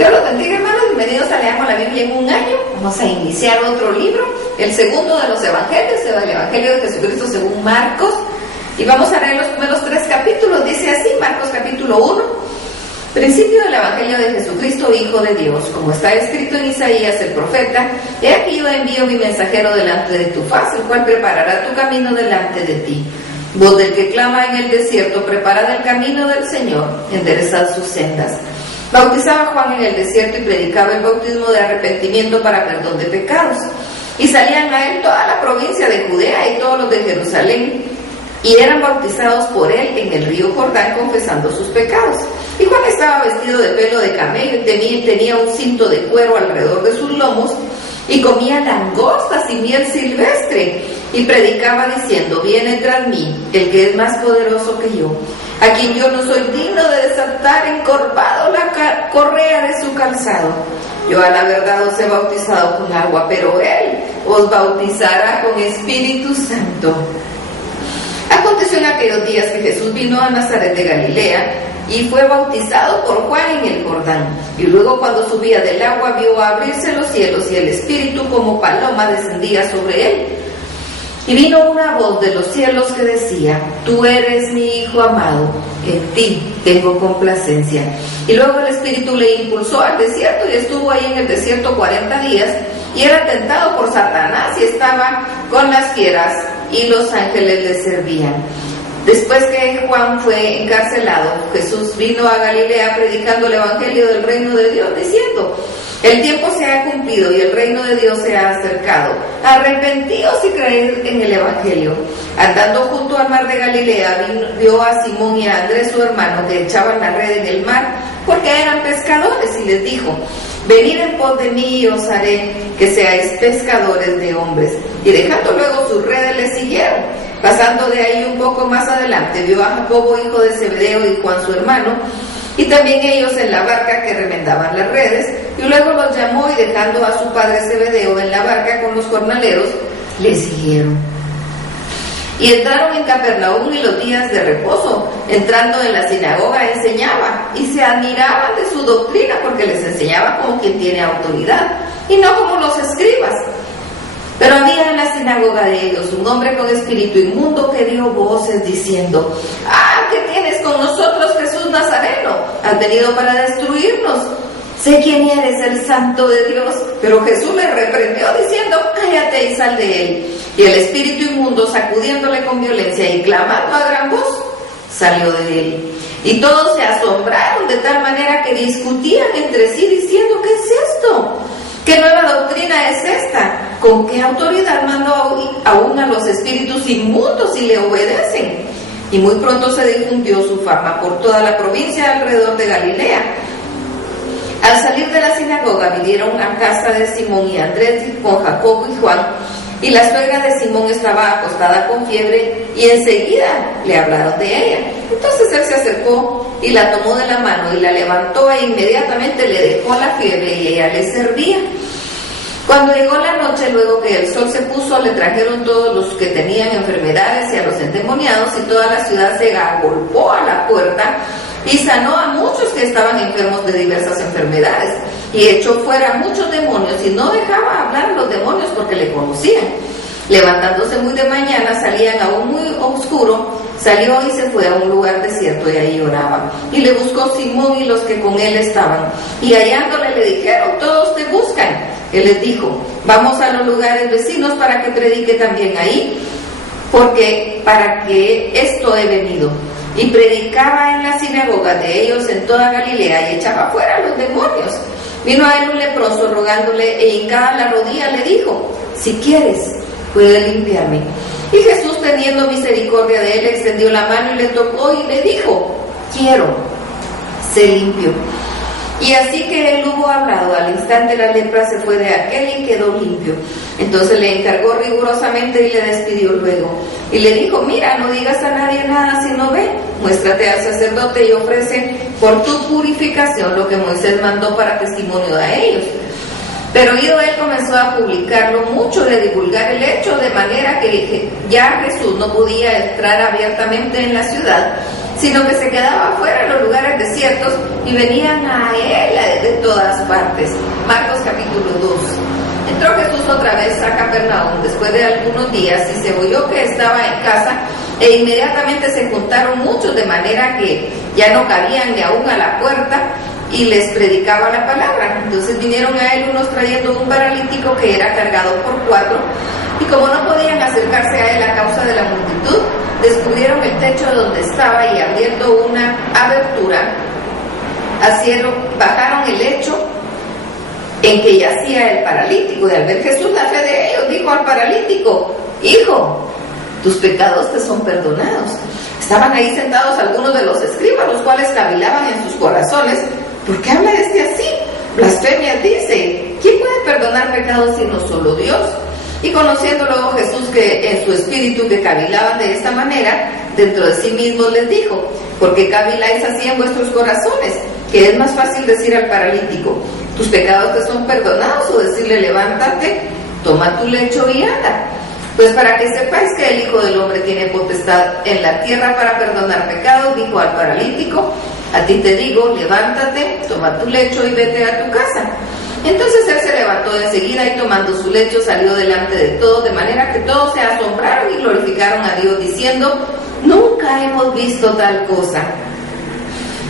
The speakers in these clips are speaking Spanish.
Dios los bendiga, hermanos. Bienvenidos a Leamos la Biblia en un año. Vamos a iniciar otro libro, el segundo de los evangelios, el Evangelio de Jesucristo según Marcos. Y vamos a leer los primeros 3 capítulos. Dice así, Marcos capítulo 1. Principio del Evangelio de Jesucristo, Hijo de Dios. Como está escrito en Isaías el profeta: He aquí yo envío mi mensajero delante de tu faz, el cual preparará tu camino delante de ti. Voz del que clama en el desierto: preparad el camino del Señor, enderezad sus sendas. Bautizaba Juan en el desierto y predicaba el bautismo de arrepentimiento para perdón de pecados. Y salían a él toda la provincia de Judea y todos los de Jerusalén, y eran bautizados por él en el río Jordán, confesando sus pecados. Y Juan estaba vestido de pelo de camello y tenía un cinto de cuero alrededor de sus lomos, y comía langostas y miel silvestre, y predicaba diciendo: Viene tras mí el que es más poderoso que yo, a quien yo no soy digno de desatar encorvado la correa de su calzado. Yo a la verdad os he bautizado con agua, pero él os bautizará con Espíritu Santo. Aconteció en aquellos días que Jesús vino a Nazaret de Galilea y fue bautizado por Juan en el Jordán. Y luego, cuando subía del agua, vio abrirse los cielos y el Espíritu como paloma descendía sobre él. Y vino una voz de los cielos que decía: Tú eres mi Hijo amado, en ti tengo complacencia. Y luego el Espíritu le impulsó al desierto y estuvo ahí en el desierto 40 días y era tentado por Satanás y estaba con las fieras y los ángeles le servían. Después que Juan fue encarcelado, Jesús vino a Galilea predicando el Evangelio del reino de Dios, diciendo: El tiempo se ha cumplido y el reino de Dios se ha acercado. Arrepentíos y creed en el Evangelio. Andando junto al mar de Galilea, vio a Simón y a Andrés su hermano, que echaban la red en el mar, porque eran pescadores, y les dijo: Venid en pos de mí y os haré que seáis pescadores de hombres. Y dejando luego sus redes, les siguieron. Pasando de ahí un poco más adelante, vio a Jacobo, hijo de Zebedeo, y Juan su hermano, y también ellos en la barca que remendaban las redes, y luego los llamó, y dejando a su padre Zebedeo en la barca con los jornaleros, le siguieron. Y entraron en Capernaum, y los días de reposo, entrando en la sinagoga, enseñaba, y se admiraban de su doctrina, porque les enseñaba como quien tiene autoridad, y no como los escribas. Pero había en la sinagoga de ellos un hombre con espíritu inmundo que dio voces diciendo: ¿Qué tienes con nosotros, Jesús Nazareno? ¿Has venido para destruirnos? Sé quién eres, el Santo de Dios. Pero Jesús le reprendió diciendo: Cállate y sal de él. Y el espíritu inmundo, sacudiéndole con violencia y clamando a gran voz, salió de él. Y todos se asombraron de tal manera que discutían entre sí diciendo: ¿Qué es esto? ¿Qué nueva doctrina es esta? ¿Con qué autoridad mandó aún a los espíritus inmundos y le obedecen? Y muy pronto se difundió su fama por toda la provincia alrededor de Galilea. Al salir de la sinagoga, vinieron a casa de Simón y Andrés con Jacobo y Juan, y la suegra de Simón estaba acostada con fiebre, y enseguida le hablaron de ella. Entonces él se acercó y la tomó de la mano y la levantó, e inmediatamente le dejó la fiebre y ella le servía. Cuando llegó la noche, luego que el sol se puso, le trajeron todos los que tenían enfermedades y a los endemoniados, y toda la ciudad se agolpó a la puerta, y sanó a muchos que estaban enfermos de diversas enfermedades, y echó fuera muchos demonios, y no dejaba hablar a los demonios porque le conocían. Levantándose muy de mañana, salían aún muy oscuro, salió y se fue a un lugar desierto, y ahí oraba. Y le buscó Simón y los que con él estaban, y hallándole le dijeron: Todos te buscan. Él les dijo: Vamos a los lugares vecinos para que predique también ahí, porque para que esto he venido. Y predicaba en la sinagoga de ellos en toda Galilea, y echaba fuera a los demonios. Vino a él un leproso rogándole, e hincada la rodilla le dijo: Si quieres, puede limpiarme. Y Jesús, teniendo misericordia de él, extendió la mano y le tocó, y le dijo: Quiero, sé limpio. Y así que él hubo hablado, al instante la lepra se fue de aquel y quedó limpio. Entonces le encargó rigurosamente y le despidió luego. Y le dijo: Mira, no digas a nadie nada, sino ve, muéstrate al sacerdote y ofrece por tu purificación lo que Moisés mandó para testimonio a ellos. Pero oído él, comenzó a publicarlo mucho, de divulgar el hecho, de manera que ya Jesús no podía entrar abiertamente en la ciudad, sino que se quedaba afuera en los lugares desiertos y venían a él de todas partes. Marcos capítulo 2. Entró Jesús otra vez a Capernaum después de algunos días y se oyó que estaba en casa, e inmediatamente se juntaron muchos de manera que ya no cabían ni aún a la puerta, y les predicaba la palabra. Entonces vinieron a él unos trayendo un paralítico que era cargado por 4, y como no podían acercarse a él a causa de la multitud, descubrieron el techo donde estaba y abriendo una abertura, bajaron el lecho en que yacía el paralítico, y al ver Jesús la fe de ellos, dijo al paralítico: hijo, tus pecados te son perdonados. Estaban ahí sentados algunos de los escribas, los cuales cavilaban en sus corazones: ¿por qué habla este así? Blasfemias dice. ¿Quién puede perdonar pecados sino solo Dios? Y conociendo luego Jesús que en su espíritu que cavilaban de esta manera, dentro de sí mismo les dijo: ¿por qué caviláis así en vuestros corazones? Que es más fácil decir al paralítico: tus pecados te son perdonados, o decirle: levántate, toma tu lecho y anda. Pues para que sepáis que el Hijo del Hombre tiene potestad en la tierra para perdonar pecados, dijo al paralítico: a ti te digo, levántate, toma tu lecho y vete a tu casa. Entonces él se levantó enseguida y tomando su lecho salió delante de todos, de manera que todos se asombraron y glorificaron a Dios diciendo: nunca hemos visto tal cosa.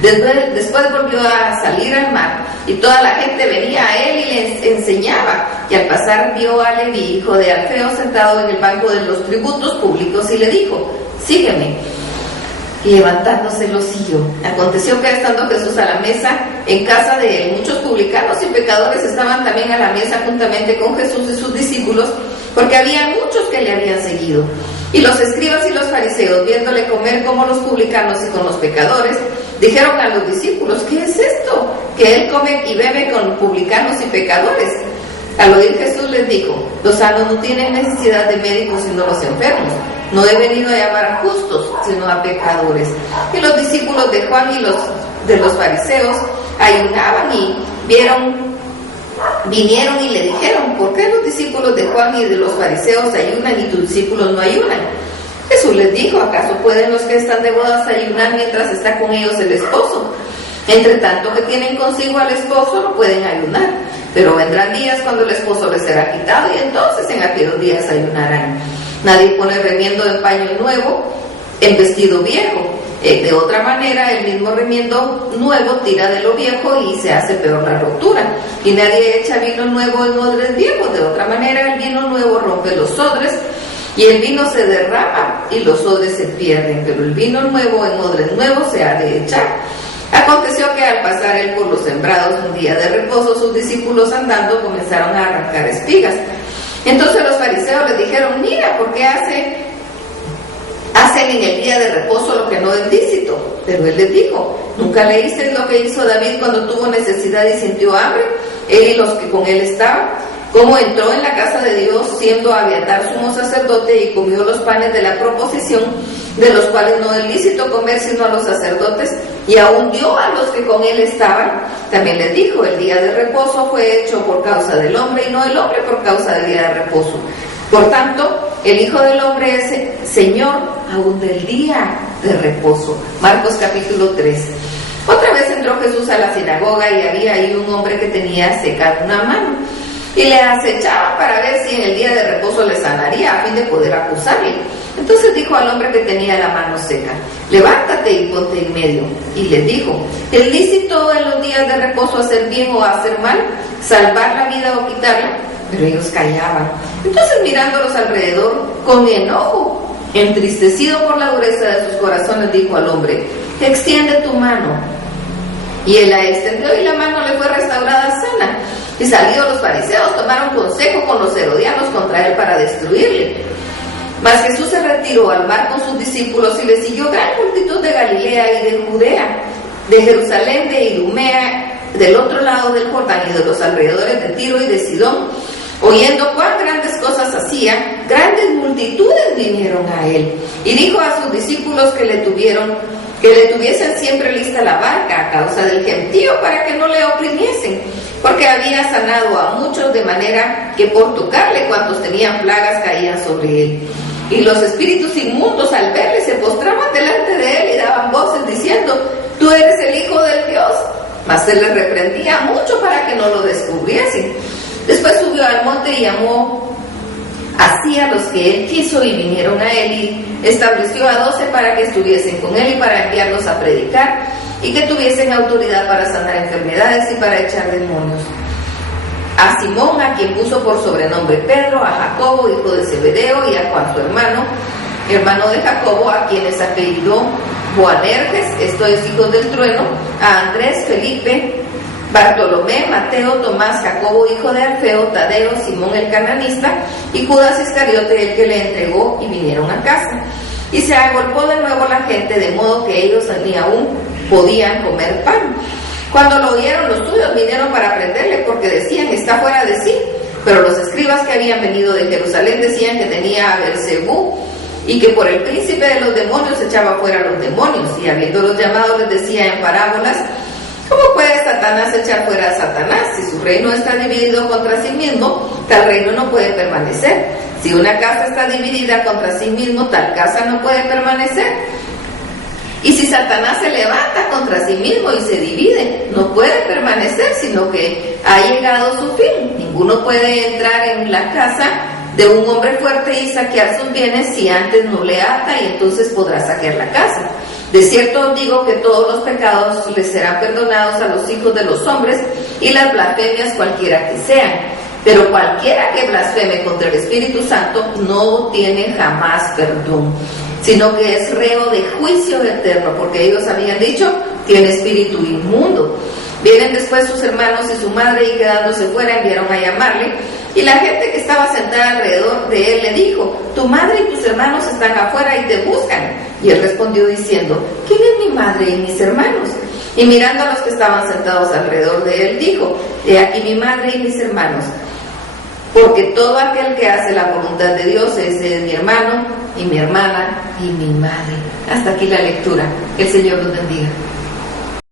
Después volvió a salir al mar, y toda la gente venía a él y le enseñaba. Y al pasar vio a Leví, hijo de Alfeo, sentado en el banco de los tributos públicos, y le dijo: sígueme. Y levantándose lo siguió. Aconteció que estando Jesús a la mesa en casa de él, muchos publicanos y pecadores estaban también a la mesa juntamente con Jesús y sus discípulos, porque había muchos que le habían seguido. Y los escribas y los fariseos, viéndole comer como los publicanos y con los pecadores, dijeron a los discípulos: ¿qué es esto? Que él come y bebe con publicanos y pecadores. Al oír Jesús les dijo: los sanos no tienen necesidad de médicos sino los enfermos. No he venido a llamar a justos, sino a pecadores. Y los discípulos de Juan y los de los fariseos ayunaban y vinieron y le dijeron: ¿por qué los discípulos de Juan y de los fariseos ayunan y tus discípulos no ayunan? Jesús les dijo: ¿acaso pueden los que están de bodas ayunar mientras está con ellos el esposo? Entre tanto que tienen consigo al esposo, no pueden ayunar. Pero vendrán días cuando el esposo les será quitado, y entonces en aquellos días ayunarán. Nadie pone remiendo de paño nuevo en vestido viejo. De otra manera, el mismo remiendo nuevo tira de lo viejo y se hace peor la rotura. Y nadie echa vino nuevo en odres viejos. De otra manera, el vino nuevo rompe los odres, y el vino se derrama y los odres se pierden. Pero el vino nuevo en odres nuevos se ha de echar. Aconteció que al pasar él por los sembrados un día de reposo, sus discípulos andando comenzaron a arrancar espigas. Entonces los fariseos les dijeron: mira, ¿por qué hacen en el día de reposo lo que no es lícito? Pero él les dijo: ¿nunca leísteis lo que hizo David cuando tuvo necesidad y sintió hambre? Él y los que con él estaban. Cómo entró en la casa de Dios siendo Abiatar sumo sacerdote y comió los panes de la proposición, de los cuales no es lícito comer sino a los sacerdotes, y aún dio a los que con él estaban. También les dijo: el día de reposo fue hecho por causa del hombre y no el hombre por causa del día de reposo. Por tanto, el Hijo del Hombre es Señor aún del día de reposo. Marcos capítulo 3. Otra vez entró Jesús a la sinagoga, y había ahí un hombre que tenía seca una mano, y le acechaba para ver si en el día de reposo le sanaría, a fin de poder acusarle. Entonces dijo al hombre que tenía la mano seca: levántate y ponte en medio. Y le dijo: ¿es lícito en los días de reposo hacer bien o hacer mal, salvar la vida o quitarla? Pero ellos callaban. Entonces, mirándolos alrededor con enojo, entristecido por la dureza de sus corazones, dijo al hombre: extiende tu mano. Y él la extendió, y la mano le fue restaurada sana. Y salidos los fariseos, tomaron consejo con los herodianos contra él para destruirle. Mas Jesús se retiró al mar con sus discípulos, y le siguió gran multitud de Galilea y de Judea, de Jerusalén, de Idumea, del otro lado del Jordán, y de los alrededores de Tiro y de Sidón. Oyendo cuán grandes cosas hacía, grandes multitudes vinieron a él. Y dijo a sus discípulos que le tuviesen siempre lista la barca a causa del gentío, para que no le oprimiesen, porque había sanado a muchos, de manera que por tocarle cuantos tenían plagas caían sobre él. Y los espíritus inmundos, al verle, se postraban delante de él y daban voces diciendo: tú eres el Hijo del Dios. Mas él les reprendía mucho para que no lo descubriesen. Después subió al monte y llamó así a los que él quiso, y vinieron a él, y estableció a 12 para que estuviesen con él y para enviarlos a predicar, y que tuviesen autoridad para sanar enfermedades y para echar demonios. A Simón, a quien puso por sobrenombre Pedro, a Jacobo, hijo de Zebedeo, y a Juan su hermano de Jacobo, a quienes apellidó Boanerges, esto es, hijos del trueno, a Andrés, Felipe, Bartolomé, Mateo, Tomás, Jacobo, hijo de Alfeo, Tadeo, Simón el cananista, y Judas Iscariote, el que le entregó, y vinieron a casa. Y se agolpó de nuevo la gente, de modo que ellos ni aún podían comer pan. Cuando lo oyeron, los suyos vinieron para prenderle, porque decían: está fuera de sí. Pero los escribas que habían venido de Jerusalén decían que tenía a Beelzebú, y que por el príncipe de los demonios echaba fuera a los demonios. Y habiéndolos llamado, les decía en parábolas: ¿cómo puede Satanás echar fuera a Satanás? Si su reino está dividido contra sí mismo, tal reino no puede permanecer. Si una casa está dividida contra sí mismo, tal casa no puede permanecer. Y si Satanás se levanta contra sí mismo y se divide, no puede permanecer, sino que ha llegado su fin. Ninguno puede entrar en la casa de un hombre fuerte y saquear sus bienes si antes no le ata, y entonces podrá saquear la casa. De cierto os digo que todos los pecados les serán perdonados a los hijos de los hombres, y las blasfemias cualquiera que sean. Pero cualquiera que blasfeme contra el Espíritu Santo no tiene jamás perdón, sino que es reo de juicio eterno, porque ellos habían dicho: tiene espíritu inmundo. Vienen después sus hermanos y su madre, y quedándose fuera enviaron a llamarle. Y la gente que estaba sentada alrededor de él le dijo: tu madre y tus hermanos están afuera y te buscan. Y él respondió diciendo: ¿quién es mi madre y mis hermanos? Y mirando a los que estaban sentados alrededor de él, dijo: he aquí mi madre y mis hermanos. Porque todo aquel que hace la voluntad de Dios, ese es mi hermano y mi hermana y mi madre. Hasta aquí la lectura. Que el Señor los bendiga.